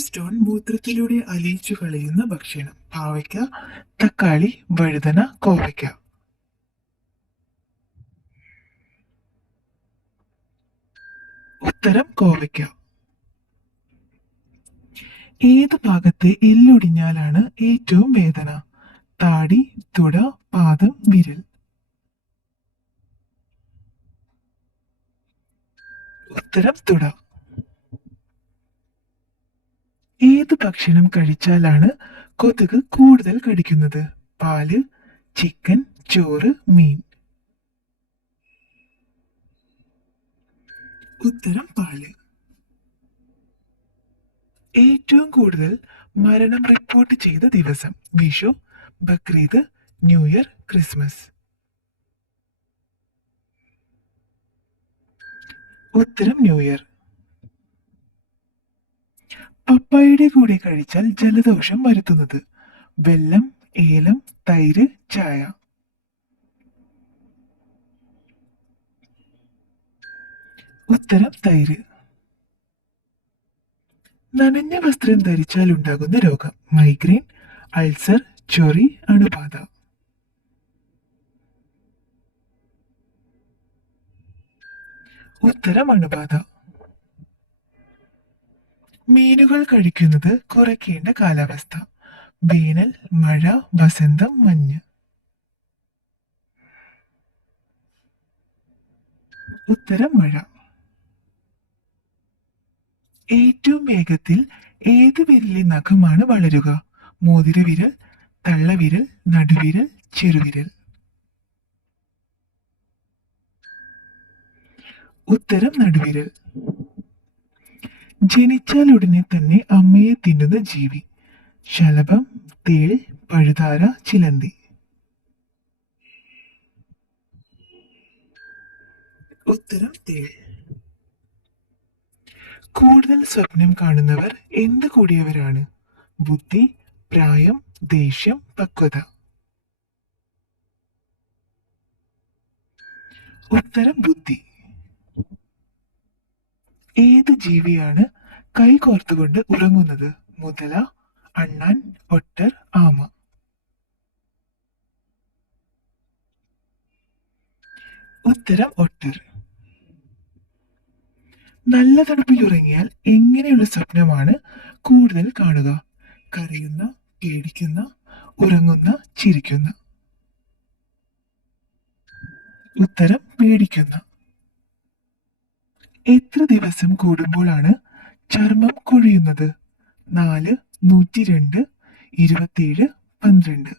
Stone മൂത്രത്തിലൂടെ അലിയിച്ചു കളയുന്ന ഭക്ഷണം. പാവയ്ക്ക, തക്കാളി, വഴുതന, കോവയ്ക്ക. ഉത്തരം കോവയ്ക്ക. ഏത് ഭാഗത്തെ എല്ലൊടിഞ്ഞാലാണ് ഏറ്റവും വേദന? താടി, തുട, പാദം, വിരൽ. ഉത്തരം തുട. ഏത് ഭക്ഷണം കഴിച്ചാലാണ് കൊതുക് കൂടുതൽ കടിക്കുന്നത്? പാല്, ചിക്കൻ, ചോറ്, മീൻ. ഉത്തരം പാല്. ഏറ്റവും കൂടുതൽ മരണം റിപ്പോർട്ട് ചെയ്ത ദിവസം? Vishu, Bakrid, new year, Christmas. ഉത്തരം ന്യൂ ഇയർ. പപ്പായയുടെ കൂടെ കഴിച്ചാൽ ജലദോഷം വരുത്തുന്നത്? വെല്ലം, ഏലം, തൈര്, ചായ. ഉത്തരം തൈര്. നനഞ്ഞ വസ്ത്രം ധരിച്ചാൽ ഉണ്ടാകുന്ന രോഗം? മൈഗ്രെയിൻ, അൾസർ, ചൊറി, അണുബാധ. ഉത്തരം അണുബാധ. മീനുകൾ കഴിക്കുന്നത് കുറയ്ക്കേണ്ട കാലാവസ്ഥ? വേനൽ, മഴ, വസന്തം, മഞ്ഞ്. ഉത്തരം മഴ. ഏറ്റവും വേഗത്തിൽ ഏത് വിരലിലെ നഖമാണ് വളരുക? മോതിരവിരൽ, തള്ളവിരൽ, നടുവിരൽ, ചെറുവിരൽ. ഉത്തരം നടുവിരൽ. ജനിച്ചാൽ ഉടനെ തന്നെ അമ്മയെ തിന്നുന്ന ജീവി? ശലഭം, തേൾ, പഴുതാര, ചിലന്തി. ഉത്തരം തേൾ. കൂടുതൽ സ്വപ്നം കാണുന്നവർ എന്ത് കൂടിയവരാണ്? ബുദ്ധി, പ്രായം, ദേഷ്യം, പക്വത. ഉത്തരം ബുദ്ധി. ഏത് ജീവിയാണ് കൈ കോർത്തുകൊണ്ട് ഉറങ്ങുന്നത്? മുതല, അണ്ണാൻ, ഒട്ടർ, ആമ. ഉത്തരം ഒട്ടർ. നല്ല തണുപ്പിൽ ഉറങ്ങിയാൽ എങ്ങനെയുള്ള സ്വപ്നമാണ് കൂടുതൽ കാണുക? കരയുന്ന, പേടിക്കുന്ന, ഉറങ്ങുന്ന, ചിരിക്കുന്ന. ഉത്തരം പേടിക്കുന്ന. എത്ര ദിവസം കൂടുമ്പോഴാണ് ചർമ്മം കൊഴിയുന്നത്? 4, 102, 27, 12.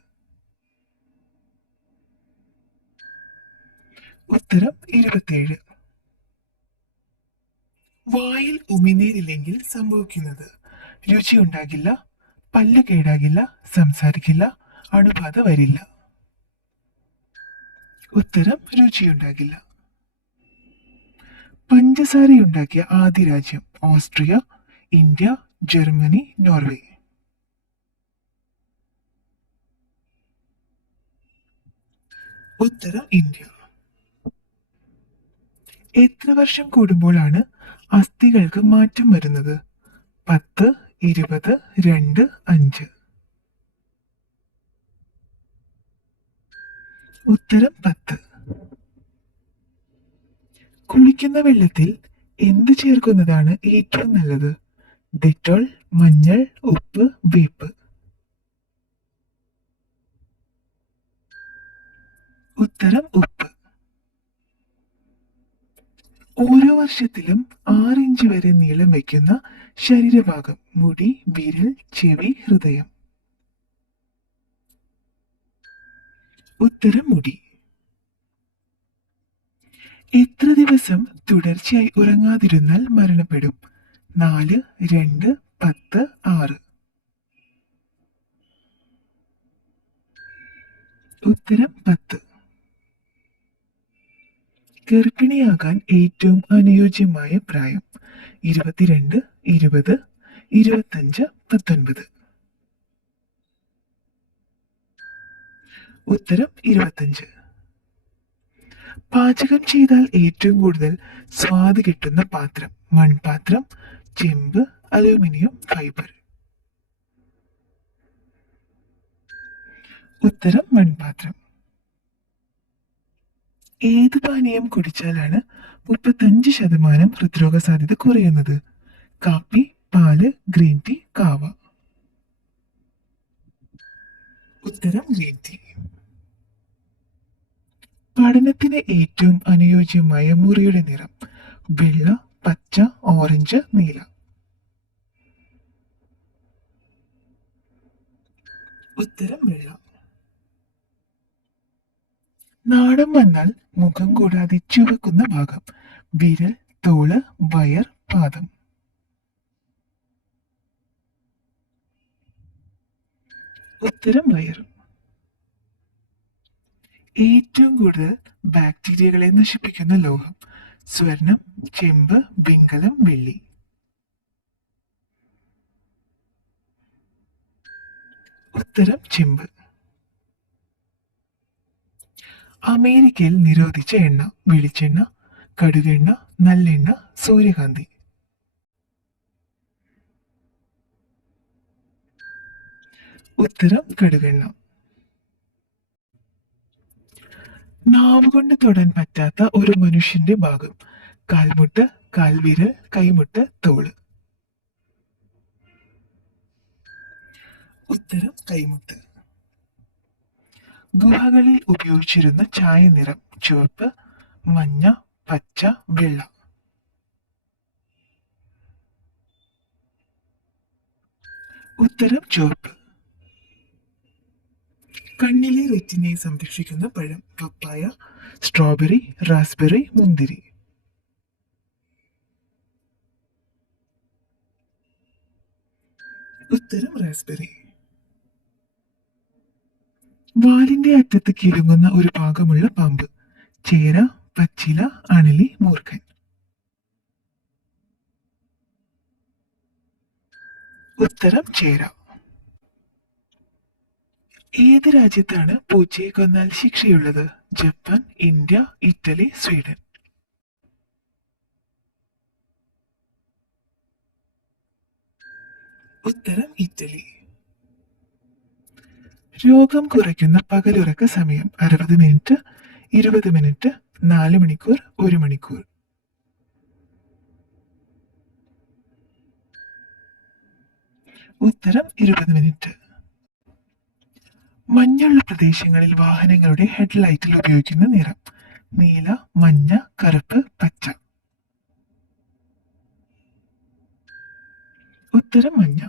ഉത്തരം 27. വായിൽ ഉമിനീരില്ലെങ്കിൽ സംഭവിക്കുന്നത്? രുചി ഉണ്ടാകില്ല, പല്ല് കേടാകില്ല, സംസാരിക്കില്ല, അണുബാധ വരില്ല. ഉത്തരം രുചിയുണ്ടാകില്ല. പഞ്ചസാരയുണ്ടാക്കിയ ആദ്യ രാജ്യം? Austria, India, Germany, Norway. ഉത്തരം ഇന്ത്യ. എത്ര വർഷം കൂടുമ്പോഴാണ് അസ്ഥികൾക്ക് മാറ്റം വരുന്നത്? 10, 20, 2, 5. ഉത്തരം 10. കുളിക്കുന്ന വെള്ളത്തിൽ എന്ത് ചേർക്കുന്നതാണ് ഏറ്റവും നല്ലത്? ഡെറ്റോൾ, മഞ്ഞൾ, ഉപ്പ്, വേപ്പ്. ഉത്തരം ഉപ്പ്. ഓരോ വർഷത്തിലും 6 ഇഞ്ച് വരെ നീളം വയ്ക്കുന്ന ശരീരഭാഗം? മുടി, വിരൽ, ചെവി, ഹൃദയം. ഉത്തരം മുടി. എത്ര ദിവസം തുടർച്ചയായി ഉറങ്ങാതിരുന്നാൽ മരണപ്പെടും? 4, 2, 10, 6. ഉത്തരം 10. ഗർഭിണിയാകാൻ ഏറ്റവും അനുയോജ്യമായ പ്രായം? 22, 20, 25, 19. ഉത്തരം 25. പാചകം ചെയ്താൽ ഏറ്റവും കൂടുതൽ സ്വാദ് കിട്ടുന്ന പാത്രം? മൺപാത്രം, ചെമ്പ്, അലൂമിനിയം ഫൈബർ. ഉത്തരം മൺപാത്രം. ഏത് പാനീയം കുടിച്ചാലാണ് 35% ഹൃദ്രോഗ സാധ്യത കുറയുന്നത്? കാപ്പി, പാല്, ഗ്രീൻ ടീ, കാവ. ഉത്തരം ഗ്രീൻ ടീ. പഠനത്തിന് ഏറ്റവും അനുയോജ്യമായ മുറിയുടെ നിറം? വെള്ള, പച്ച, ഓറഞ്ച്, നീല. ഉത്തരം വെള്ള. നാണം വന്നാൽ മുഖം കൂടാതെ ചുവക്കുന്ന ഭാഗം? വിരൽ, തോള്, വയർ, പാദം. ഉത്തരം വയർ. ഏറ്റവും കൂടുതൽ ബാക്ടീരിയകളെ നശിപ്പിക്കുന്ന ലോഹം? സ്വർണം, ചെമ്പ്, വെങ്കലം, വെള്ളി. ഉത്തരം ചെമ്പ്. അമേരിക്കയിൽ നിരോധിച്ച എണ്ണ? വെളിച്ചെണ്ണ, കടുകെണ്ണ, നല്ലെണ്ണ, സൂര്യകാന്തി. ഉത്തരം കടുകെണ്ണ. നാവുകൊണ്ട് തൊടാൻ പറ്റാത്ത ഒരു മനുഷ്യന്റെ ഭാഗം? കാൽമുട്ട്, കാൽവിരൽ, കൈമുട്ട്, തോള്. ഉത്തരം കൈമുട്ട്. ഗുഹകളിൽ ഉപയോഗിച്ചിരുന്ന ചായ നിറം? ചുവപ്പ്, മഞ്ഞ, പച്ച, വെള്ള. ഉത്തരം ചുവപ്പ്. കണ്ണിലെ റെറ്റിനയെ സംരക്ഷിക്കുന്ന പഴം? പപ്പായ, സ്ട്രോബെറി, റാസ്ബെറി, മുന്തിരി. ഉത്തരം റാസ്ബെറി. വാലിന്റെ അറ്റത്ത് കിലുങ്ങുന്ന ഒരു ഭാഗമുള്ള പാമ്പ്? ചേര, പച്ചില, അണലി, മൂർഖൻ. ഉത്തരം ചേര. ഏത് രാജ്യത്താണ് പൂച്ചയെ കൊന്നാൽ ശിക്ഷയുള്ളത്? Japan, India, Italy, Sweden. ഉത്തരം ഇറ്റലി. രോഗം കുറയ്ക്കുന്ന പകലുറക്ക സമയം? 60 മിനിറ്റ്, 20 മിനിറ്റ്, 4 മണിക്കൂർ, 1 മണിക്കൂർ. ഉത്തരം 20 മിനിറ്റ്. മഞ്ഞുള്ള പ്രദേശങ്ങളിൽ വാഹനങ്ങളുടെ ഹെഡ്ലൈറ്റിൽ ഉപയോഗിക്കുന്ന നിറം? നീല, മഞ്ഞ, കറുപ്പ്, പച്ച. ഉത്തരം മഞ്ഞ.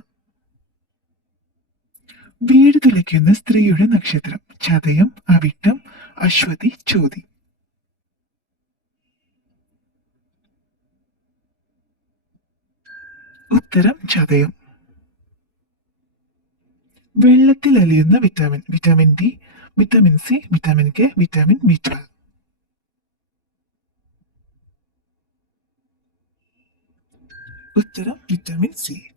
വീട് തുലയ്ക്കുന്ന സ്ത്രീയുടെ നക്ഷത്രം? ചതയം, അവിട്ടം, അശ്വതി, ചോതി. ഉത്തരം ചതയം. വെള്ളത്തിൽ അലിയുന്ന vitamin? Vitamin D, vitamin C, vitamin K, vitamin ബി12. ഉത്തരം വിറ്റാമിൻ സി.